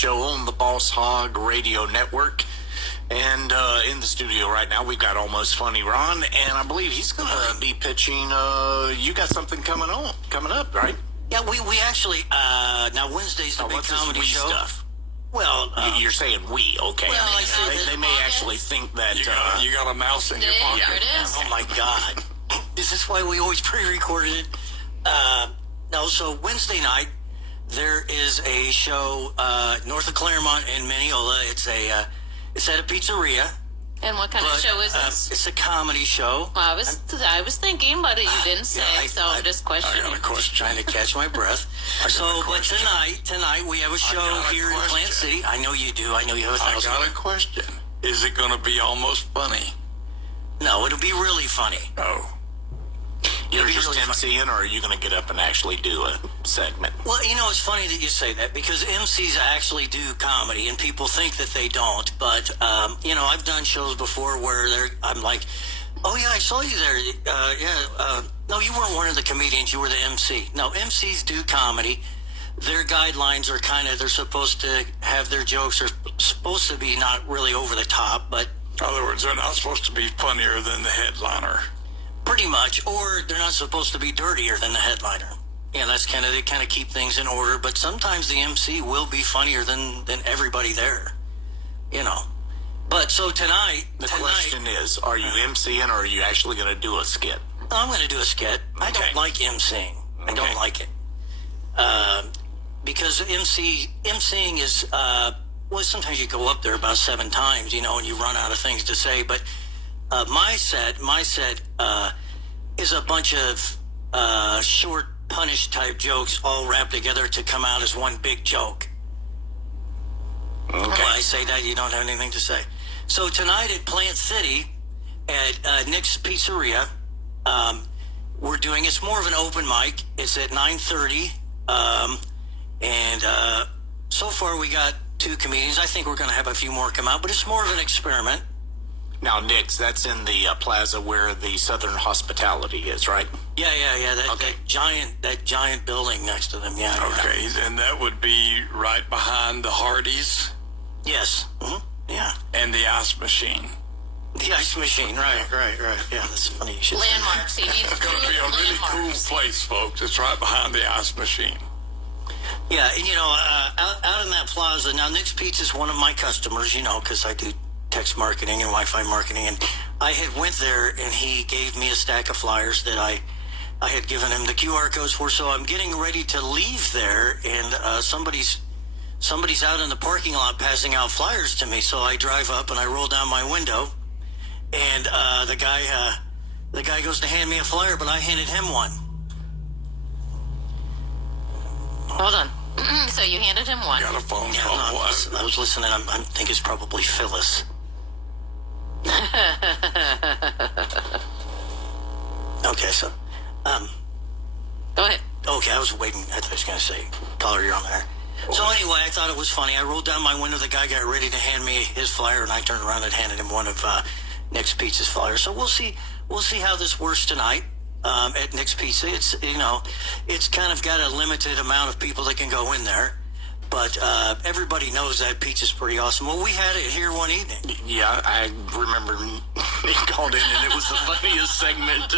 show on the Boss Hogg Radio Network. And in the studio right now, we've got Almost Funny Ron, and I believe he's going to be pitching. You got something coming up, right? Yeah, we actually, now Wednesday's the big comedy show. Stuff? Well, you're saying we, okay. Well, they may actually think that you got a mouse in your pocket. There it is. Oh my God. Is this why we always pre-recorded it? No, so Wednesday night, there is a show north of Claremont in Mineola. It's at a pizzeria. And what kind of show is this? It's a comedy show. Well, I was thinking, but you didn't say, I'm just questioning. I got a question. Trying to catch my breath. But tonight we have a show here in Plant City. I know you do. I know you have 1,000. I got a question. Is it going to be almost funny? No, it'll be really funny. Oh. You're It'll be just really funny. MCing, or are you going to get up and actually do a segment? Well, it's funny that you say that because MCs actually do comedy, and people think that they don't. But I've done shows before where I'm like, "Oh yeah, I saw you there. No, you weren't one of the comedians. You were the MC." No, MCs do comedy. Their guidelines are they're supposed to have their jokes are supposed to be not really over the top, but In other words, they're not supposed to be funnier than the headliner. pretty much, or they're not supposed to be dirtier than the headliner. Yeah, that's they kind of keep things in order. But sometimes the MC will be funnier than everybody there, But so tonight, The question is, are you MCing, or are you actually going to do a skit? I'm going to do a skit. I Okay. don't like MCing. I don't like it. Because MCing is, sometimes you go up there about 7 times, and you run out of things to say. But my set is a bunch of short punish type jokes all wrapped together to come out as one big joke. Okay. When I say that, you don't have anything to say. So tonight at Plant City at Nick's Pizzeria, we're doing, it's more of an open mic. It's at 9:30. So far we got 2 comedians. I think we're going to have a few more come out, but it's more of an experiment. Now, Nick's, that's in the plaza where the Southern Hospitality is, right? Yeah. Okay. That giant building next to them. Yeah. Okay, and that would be right behind the Hardee's Yes. Mm-hmm. Yeah. and the ice machine. The ice machine. Right. Yeah, that's funny. You should say that. Landmarks. He needs It's going to be a really cool landmarks. place, folks. It's right behind the ice machine. Yeah, and out in that plaza, now Nick's Pizza is one of my customers, because I do text marketing and Wi-Fi marketing, and I had went there and he gave me a stack of flyers that I had given him the QR codes for, so I'm getting ready to leave there, and somebody's out in the parking lot passing out flyers to me, so I drive up and I roll down my window, and the guy goes to hand me a flyer, but I handed him one. Hold on. So you handed him one. Got a phone Yeah, call. no, What? I was listening. I think it's probably Phyllis. Okay, so, Go ahead. okay, I was waiting. I thought I was going to say, caller, you're on there. So anyway, I thought it was funny. I rolled down my window. The guy got ready to hand me his flyer, and I turned around and handed him one of Nick's Pizza's flyers. So we'll see how this works tonight at Nick's Pizza. It's it's kind of got a limited amount of people that can go in there, but everybody knows that pizza's pretty awesome. Well, we had it here one evening. Yeah, I remember he called in, and it was the funniest segment.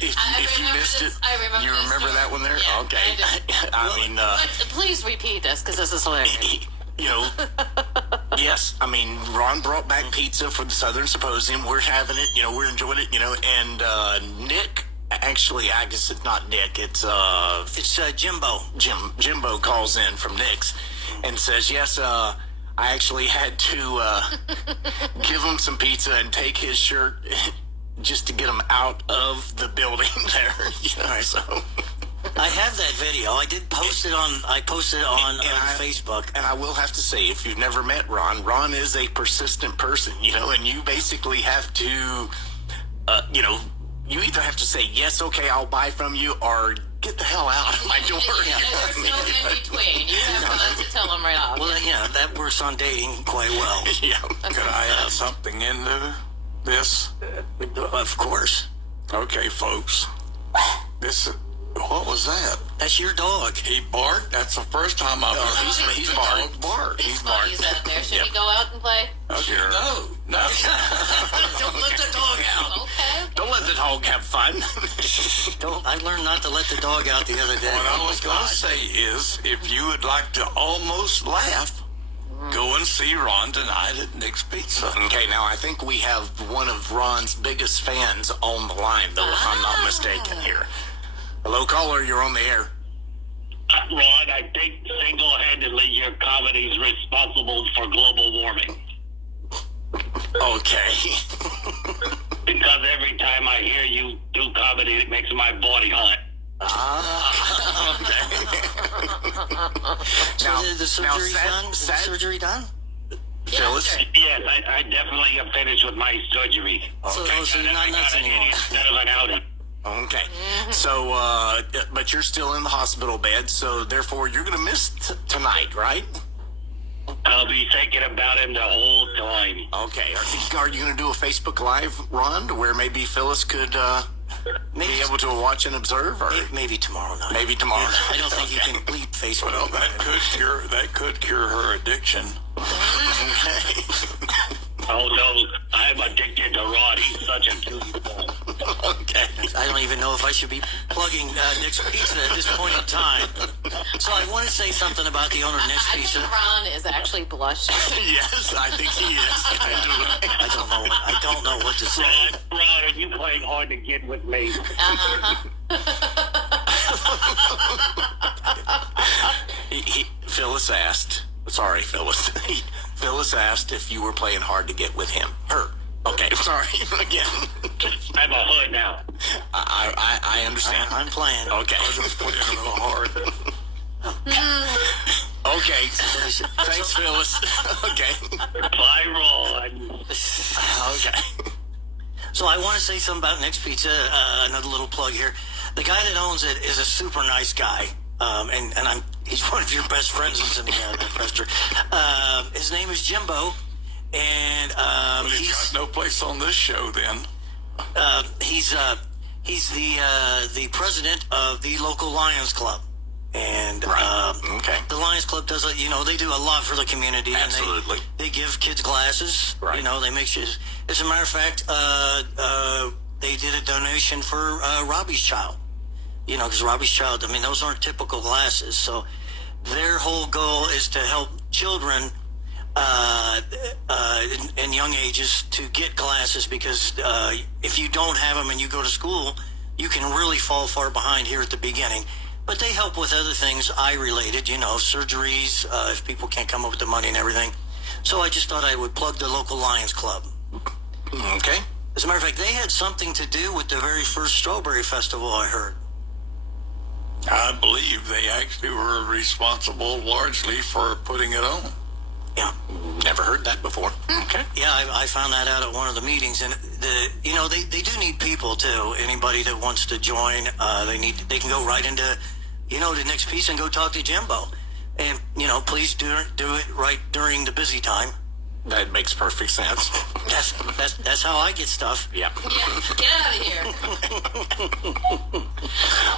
If you remember missed this. it, I remember you this remember one. that one there? Yeah, Okay. I I mean, But please repeat this, because this is hilarious. yes, I mean, Ron brought back pizza for the Southern Symposium. We're having it, we're enjoying it, and Nick, actually, I guess it's not Nick, it's Jimbo. Jimbo calls in from Nick's and says, yes, I actually had to give him some pizza and take his shirt just to get him out of the building there. So I have that video. I did post it on. I posted it on Facebook. And I will have to say, if you've never met Ron is a persistent person, and you basically have to, you either have to say, yes, okay, I'll buy from you, or get the hell out of my door. There's no in between. You have to tell them right off. Well, that works on dating quite well. Yeah. Could I add something into this? Of course. Okay, folks. This What was that? That's your dog. He barked? That's the first time I've heard he's the barked. dog bark. He's Buddies barked. out there. Should Yep. we go out and play? Sure. No. Don't let the dog out. Okay. Don't let the dog have fun. I learned not to let the dog out the other day. What I Oh, was my going God. to say is, if you would like to almost laugh, go and see Ron tonight at Nick's Pizza. Okay, now I think we have one of Ron's biggest fans on the line, though, if I'm not mistaken here. Hello, caller, you're on the air. Ron, I think single-handedly your comedy is responsible for global warming. Okay. Because every time I hear you do comedy, it makes my body hot. So the surgery done? Is the surgery done? Phyllis? Yes, I definitely am finished with my surgery. So you're not nuts anymore. Instead of an outing. Okay. So, but you're still in the hospital bed, so therefore you're going to miss tonight, right? I'll be thinking about him the whole time. Okay. Are you going to do a Facebook Live, Ron, where maybe Phyllis could be able to watch and observe? Or Maybe tomorrow night. maybe tomorrow? I don't think you can bleep Facebook. Well, that could cure her addiction. Okay. Oh, no, I'm addicted to Rod. He's such a cute boy. Okay. I don't even know if I should be plugging Nick's Pizza at this point in time. So I want to say something about the owner of Nick's I Pizza. think Ron is actually blushing. Yes, I think he is. I don't know what to say. Rod, are you playing hard to get with me? Phyllis asked. Sorry, Phyllis. Phyllis asked if you were playing hard to get with him. Her. Okay, sorry. Again. I'm a hood now. I understand. I'm playing. Okay. Put it a little hard. Okay. Thanks, Phyllis. Okay. Bye, Ron. Okay. So I want to say something about Nick's Pizza. Another little plug here. The guy that owns it is a super nice guy. And he's one of your best friends in the restaurant. His name is Jimbo, and He's got no place on this show then. he's the president of the local Lions Club, and Okay. the Lions Club does they do a lot for the community. Absolutely. And they give kids glasses. Right. They make sure. As a matter of fact, they did a donation for Robbie's child. Because Robbie's child, those aren't typical glasses. So their whole goal is to help children in young ages to get glasses, because if you don't have them and you go to school, you can really fall far behind here at the beginning. But they help with other things, eye-related, surgeries, if people can't come up with the money and everything. So I just thought I would plug the local Lions Club. Okay. As a matter of fact, they had something to do with the very first Strawberry Festival, I heard. I believe they actually were responsible largely for putting it on. Yeah. Never heard that before. Okay. Yeah, I found that out at one of the meetings, and they do need people too. Anybody that wants to join, they can go right into, to Nick's Piece and go talk to Jimbo, and please do it right during the busy time. That makes perfect sense. That's how I get stuff. Yeah. Yeah, get out of here.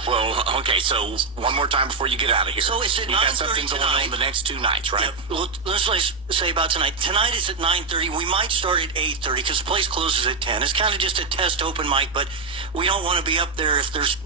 Well, okay. So one more time before you get out of here. So it's at you got 9:30 something going tonight. on the next 2 nights, right? Yeah, well, let's say about tonight. Tonight is at 9:30. We might start at 8:30 because the place closes at 10. It's kind of just a test open mic, but we don't want to be up there if there's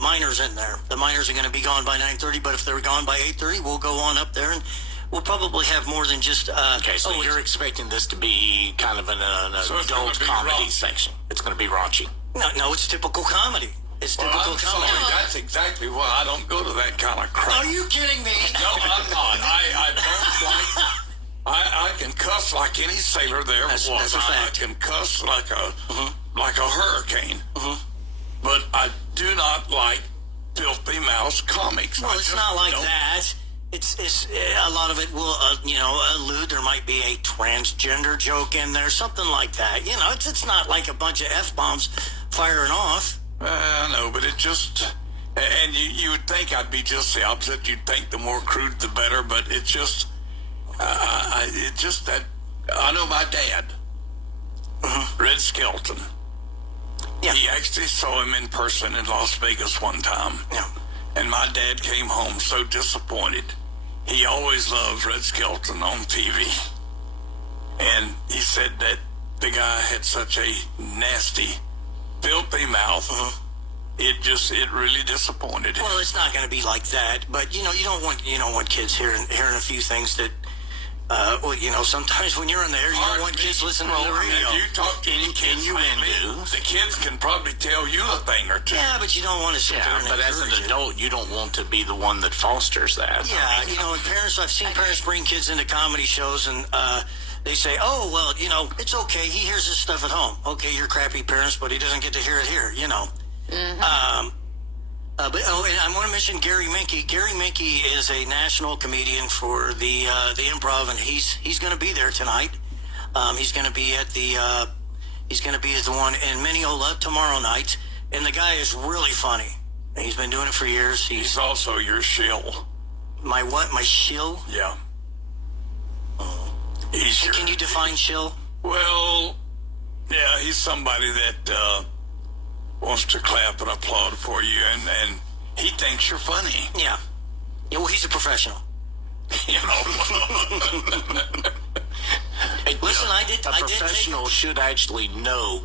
minors in there. The minors are going to be gone by 9:30, but if they're gone by 8:30, we'll go on up there and we'll probably have more than just. Okay, so you're expecting this to be kind of an So it's adult gonna be comedy raunchy. section. It's going to be raunchy. No, it's typical comedy. It's typical I'm sorry, comedy. that's exactly why I don't go to that kind of crap. Are you kidding me? No, I'm not. I don't like. I can cuss like any sailor there That's was. a I fact. can cuss like a hurricane. But I do not like filthy mouse comics. Well, I it's just not like don't. that. It's a lot of it will allude. There might be a transgender joke in there, something like that. It's not like a bunch of F-bombs firing off. I know, but it just. And you would think I'd be just the opposite. You'd think the more crude, the better. But it's just. It's just that. I know my dad, Red Skelton. Yeah. He actually saw him in person in Las Vegas one time. Yeah. And my dad came home so disappointed. He always loved Red Skelton on TV. And he said that the guy had such a nasty, filthy mouth. It really disappointed him. Well, it's not going to be like that, but you don't want kids hearing a few things that, sometimes when you're in there, you don't want kids listening to the radio. If you talk to any kids the kids can probably tell you a thing or two. Yeah, but you don't want to sit there and but as an encourage it. adult, you don't want to be the one that fosters that. Yeah, and parents, I've seen parents bring kids into comedy shows and they say, oh, well, it's okay. He hears this stuff at home. Okay, you're crappy parents, but he doesn't get to hear it here, Mm-hmm. And I want to mention Gary Minke. Gary Minke is a national comedian for the Improv, and he's going to be there tonight. He's going to be at the one in Mineola tomorrow night, and the guy is really funny. He's been doing it for years. He's also your shill. My what? My shill? Yeah. Can you define shill? Well, yeah, he's somebody that wants to clap and applaud for you, and he thinks you're funny. Yeah. Yeah. Well, he's a professional. Listen, A professional should actually know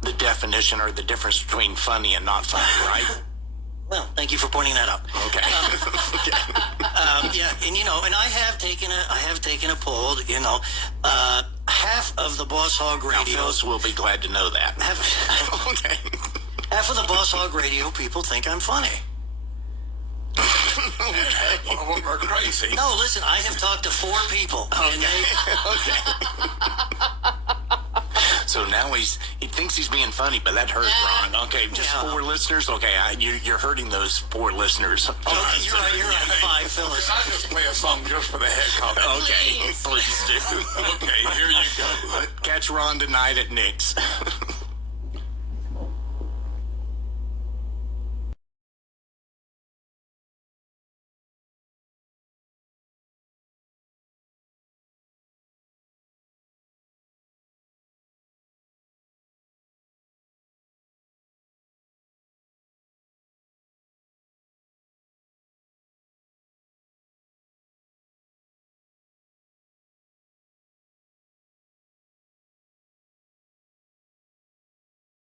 the definition or the difference between funny and not funny, right? Well, thank you for pointing that out. Okay. Yeah, and I have taken a poll. Half of the Boss Hog Now, Radio. Phyllis will be glad to know that. Okay. Half of the Boss Hog Radio people think I'm funny. We're crazy. No, listen, I have talked to 4 people. And So now he thinks he's being funny, but that hurt, Ron. Okay, just 4 listeners. Okay, you're hurting those 4 listeners. you're right. 5, Phyllis. I just play a song just for the heck of it. Okay, please do. Okay, here you go. Catch Ron tonight at Nick's.